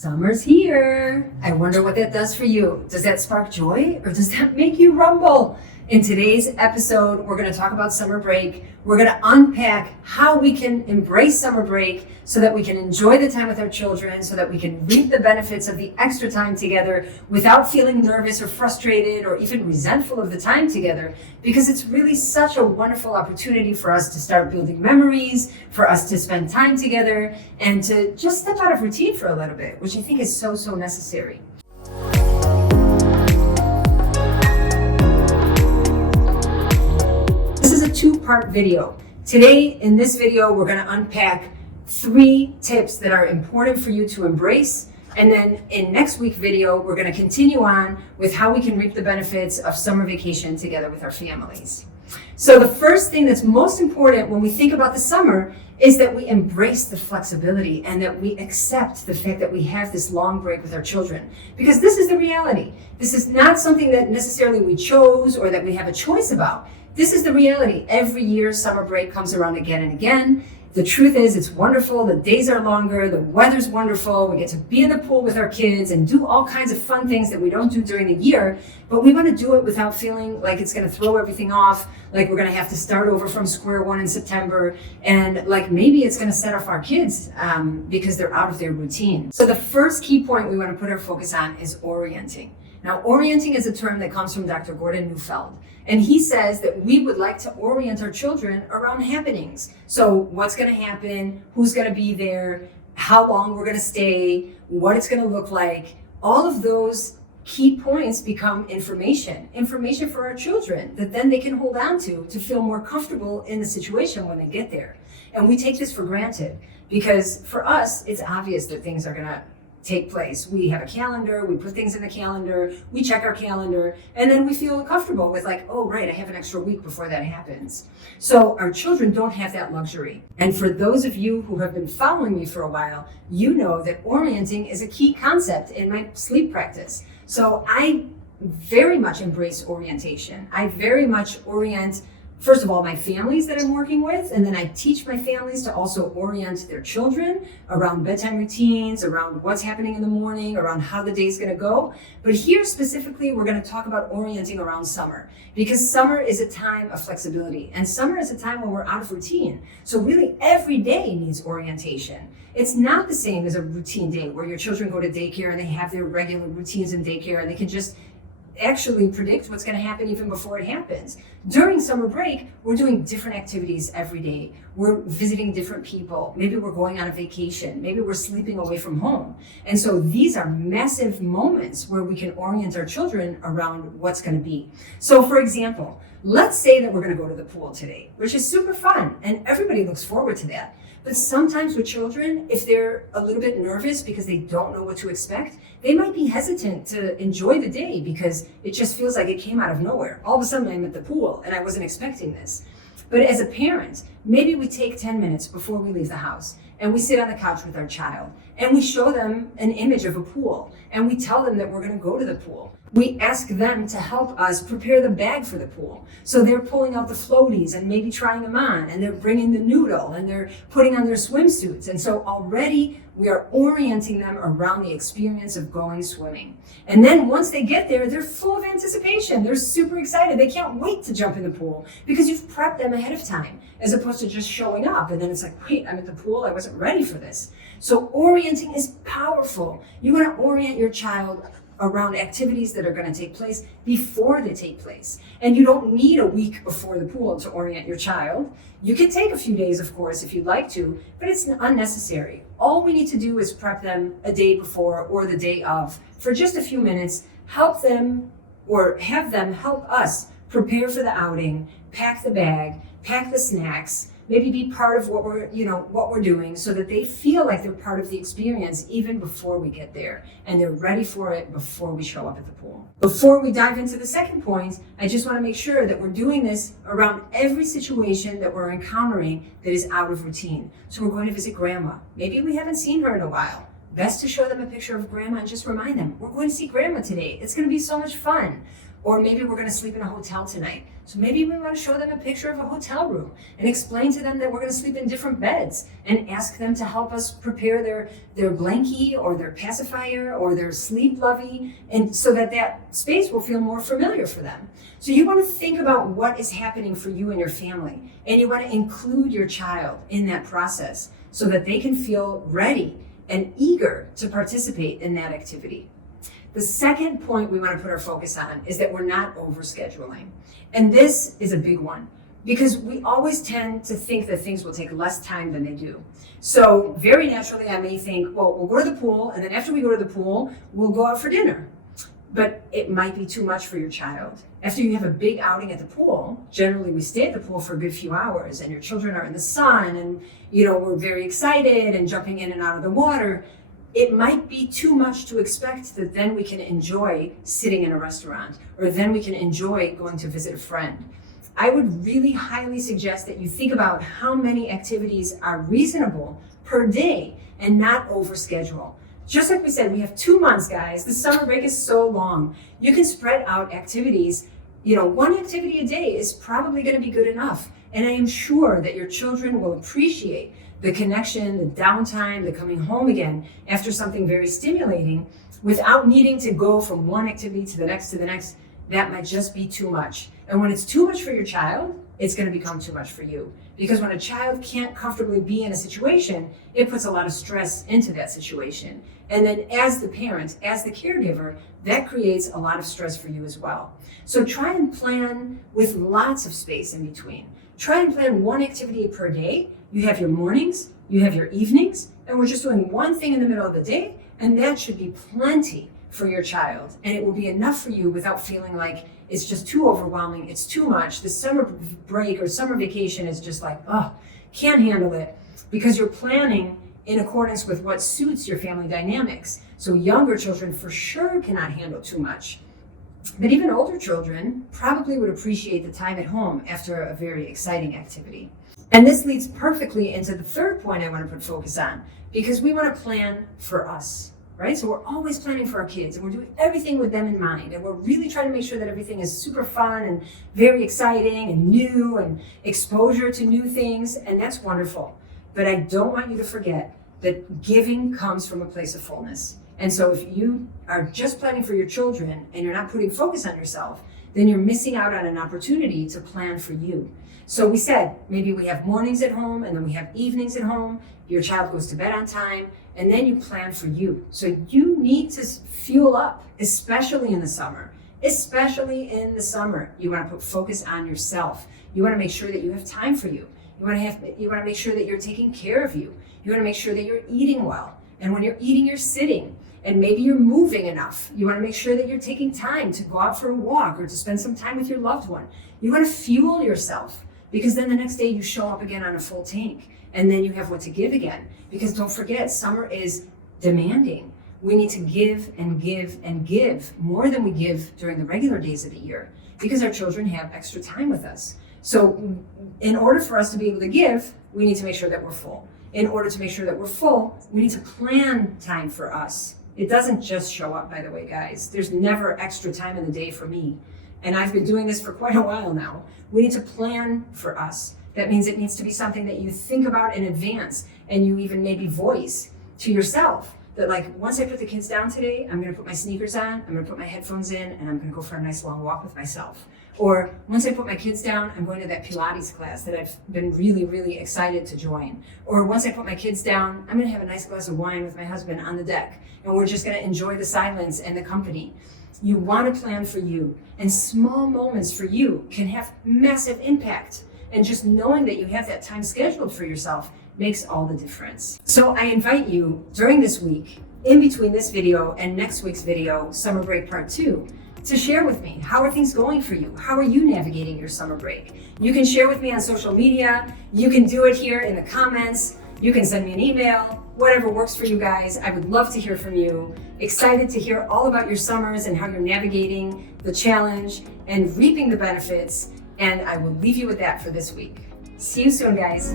Summer's here. I wonder what that does for you. Does that spark joy or does that make you rumble? In today's episode, we're going to talk about summer break. We're going to unpack how we can embrace summer break so that we can enjoy the time with our children, so that we can reap the benefits of the extra time together without feeling nervous or frustrated or even resentful of the time together, because it's really such a wonderful opportunity for us to start building memories, for us to spend time together, and to just step out of routine for a little bit, which I think is so necessary. Two-part video. Today, in this video, we're going to unpack 3 tips that are important for you to embrace. And then in next week's video, we're going to continue on with how we can reap the benefits of summer vacation together with our families. So the first thing that's most important when we think about the summer is that we embrace the flexibility and that we accept the fact that we have this long break with our children. Because this is the reality. This is not something that necessarily we chose or that we have a choice about. This is the reality. Every year, summer break comes around again and again. The truth is, it's wonderful. The days are longer. The weather's wonderful. We get to be in the pool with our kids and do all kinds of fun things that we don't do during the year. But we want to do it without feeling like it's going to throw everything off, like we're going to have to start over from square one in September, and like maybe it's going to set off our kids because they're out of their routine. So the first key point we want to put our focus on is orienting. Now, orienting is a term that comes from Dr. Gordon Neufeld. And he says that we would like to orient our children around happenings. So what's going to happen, who's going to be there, how long we're going to stay, what it's going to look like. All of those key points become information for our children that then they can hold on to feel more comfortable in the situation when they get there. And we take this for granted because for us, it's obvious that things are going to take place. We have a calendar, we put things in the calendar, we check our calendar, and then we feel comfortable with like, oh, right, I have an extra week before that happens. So our children don't have that luxury. And for those of you who have been following me for a while, you know that orienting is a key concept in my sleep practice. So I very much embrace orientation. I very much orient, first of all, my families that I'm working with, and then I teach my families to also orient their children around bedtime routines, around what's happening in the morning, around how the day's going to go. But here specifically, we're going to talk about orienting around summer, because summer is a time of flexibility, and summer is a time when we're out of routine. So really every day needs orientation. It's not the same as a routine day where your children go to daycare and they have their regular routines in daycare and they can just actually predict what's going to happen even before it happens. During summer break, we're doing different activities every day. We're visiting different people. Maybe we're going on a vacation. Maybe we're sleeping away from home. And so these are massive moments where we can orient our children around what's going to be. So for example, let's say that we're going to go to the pool today, which is super fun, and everybody looks forward to that. But sometimes with children, if they're a little bit nervous because they don't know what to expect, they might be hesitant to enjoy the day because it just feels like it came out of nowhere. All of a sudden I'm at the pool and I wasn't expecting this. But as a parent, maybe we take 10 minutes before we leave the house and we sit on the couch with our child and we show them an image of a pool and we tell them that we're going to go to the pool. We ask them to help us prepare the bag for the pool. So they're pulling out the floaties and maybe trying them on, and they're bringing the noodle and they're putting on their swimsuits. And so already we are orienting them around the experience of going swimming. And then once they get there, they're full of anticipation. They're super excited. They can't wait to jump in the pool because you've prepped them ahead of time, as opposed to just showing up. And then it's like, wait, I'm at the pool. I wasn't ready for this. So orienting is powerful. You want to orient your child around activities that are going to take place before they take place. And you don't need a week before the pool to orient your child. You can take a few days, of course, if you'd like to, but it's unnecessary. All we need to do is prep them a day before or the day of for just a few minutes, help them or have them help us prepare for the outing, pack the bag, pack the snacks, maybe be part of what we're doing so that they feel like they're part of the experience even before we get there and they're ready for it before we show up at the pool. Before we dive into the second point, I just want to make sure that we're doing this around every situation that we're encountering that is out of routine. So we're going to visit grandma. Maybe we haven't seen her in a while. Best to show them a picture of grandma and just remind them, we're going to see grandma today. It's going to be so much fun. Or maybe we're going to sleep in a hotel tonight. So maybe we want to show them a picture of a hotel room and explain to them that we're going to sleep in different beds and ask them to help us prepare their blankie or their pacifier or their sleep lovey, and so that space will feel more familiar for them. So you want to think about what is happening for you and your family, and you want to include your child in that process so that they can feel ready and eager to participate in that activity. The second point we want to put our focus on is that we're not overscheduling. And this is a big one because we always tend to think that things will take less time than they do. So very naturally, I may think, well, we'll go to the pool, and then after we go to the pool, we'll go out for dinner. But it might be too much for your child. After you have a big outing at the pool, generally we stay at the pool for a good few hours, and your children are in the sun, and we're very excited and jumping in and out of the water. It might be too much to expect that then we can enjoy sitting in a restaurant, or then we can enjoy going to visit a friend. I would really highly suggest that you think about how many activities are reasonable per day and not overschedule. Just like we said, we have 2 months, guys. The summer break is so long. You can spread out activities. One activity a day is probably going to be good enough. And I am sure that your children will appreciate the connection, the downtime, the coming home again after something very stimulating without needing to go from one activity to the next. That might just be too much. And when it's too much for your child, it's going to become too much for you. Because when a child can't comfortably be in a situation, it puts a lot of stress into that situation. And then as the parent, as the caregiver, that creates a lot of stress for you as well. So try and plan with lots of space in between. Try and plan one activity per day. You have your mornings, you have your evenings, and we're just doing one thing in the middle of the day, and that should be plenty for your child. And it will be enough for you without feeling like it's just too overwhelming, it's too much. The summer break or summer vacation is just like, can't handle it, because you're planning in accordance with what suits your family dynamics. So younger children for sure cannot handle too much. But even older children probably would appreciate the time at home after a very exciting activity. And this leads perfectly into the third point I want to put focus on, because we want to plan for us, right? So we're always planning for our kids, and we're doing everything with them in mind, and we're really trying to make sure that everything is super fun and very exciting and new and exposure to new things, and that's wonderful. But I don't want you to forget that giving comes from a place of fullness. And so if you are just planning for your children and you're not putting focus on yourself, then you're missing out on an opportunity to plan for you. So we said, maybe we have mornings at home and then we have evenings at home. Your child goes to bed on time, and then you plan for you. So you need to fuel up, especially in the summer. Especially in the summer, you want to put focus on yourself. You want to make sure that you have time for you. You want to make sure that you're taking care of you. You want to make sure that you're eating well. And when you're eating, you're sitting. And maybe you're moving enough. You want to make sure that you're taking time to go out for a walk or to spend some time with your loved one. You want to fuel yourself, because then the next day you show up again on a full tank, and then you have what to give again. Because don't forget, summer is demanding. We need to give and give and give more than we give during the regular days of the year, because our children have extra time with us. So in order for us to be able to give, we need to make sure that we're full. In order to make sure that we're full, we need to plan time for us. It doesn't just show up, by the way, guys. There's never extra time in the day for me. And I've been doing this for quite a while now. We need to plan for us. That means it needs to be something that you think about in advance, and you even maybe voice to yourself that, like, once I put the kids down today, I'm going to put my sneakers on, I'm going to put my headphones in, and I'm going to go for a nice long walk with myself. Or once I put my kids down, I'm going to that Pilates class that I've been really, really excited to join. Or once I put my kids down, I'm going to have a nice glass of wine with my husband on the deck, and we're just going to enjoy the silence and the company. You want to plan for you, and small moments for you can have massive impact. And just knowing that you have that time scheduled for yourself makes all the difference. So I invite you during this week, in between this video and next week's video, Summer Break Part 2, to share with me, how are things going for you? How are you navigating your summer break? You can share with me on social media. You can do it here in the comments. You can send me an email, whatever works for you guys. I would love to hear from you. Excited to hear all about your summers and how you're navigating the challenge and reaping the benefits. And I will leave you with that for this week. See you soon, guys.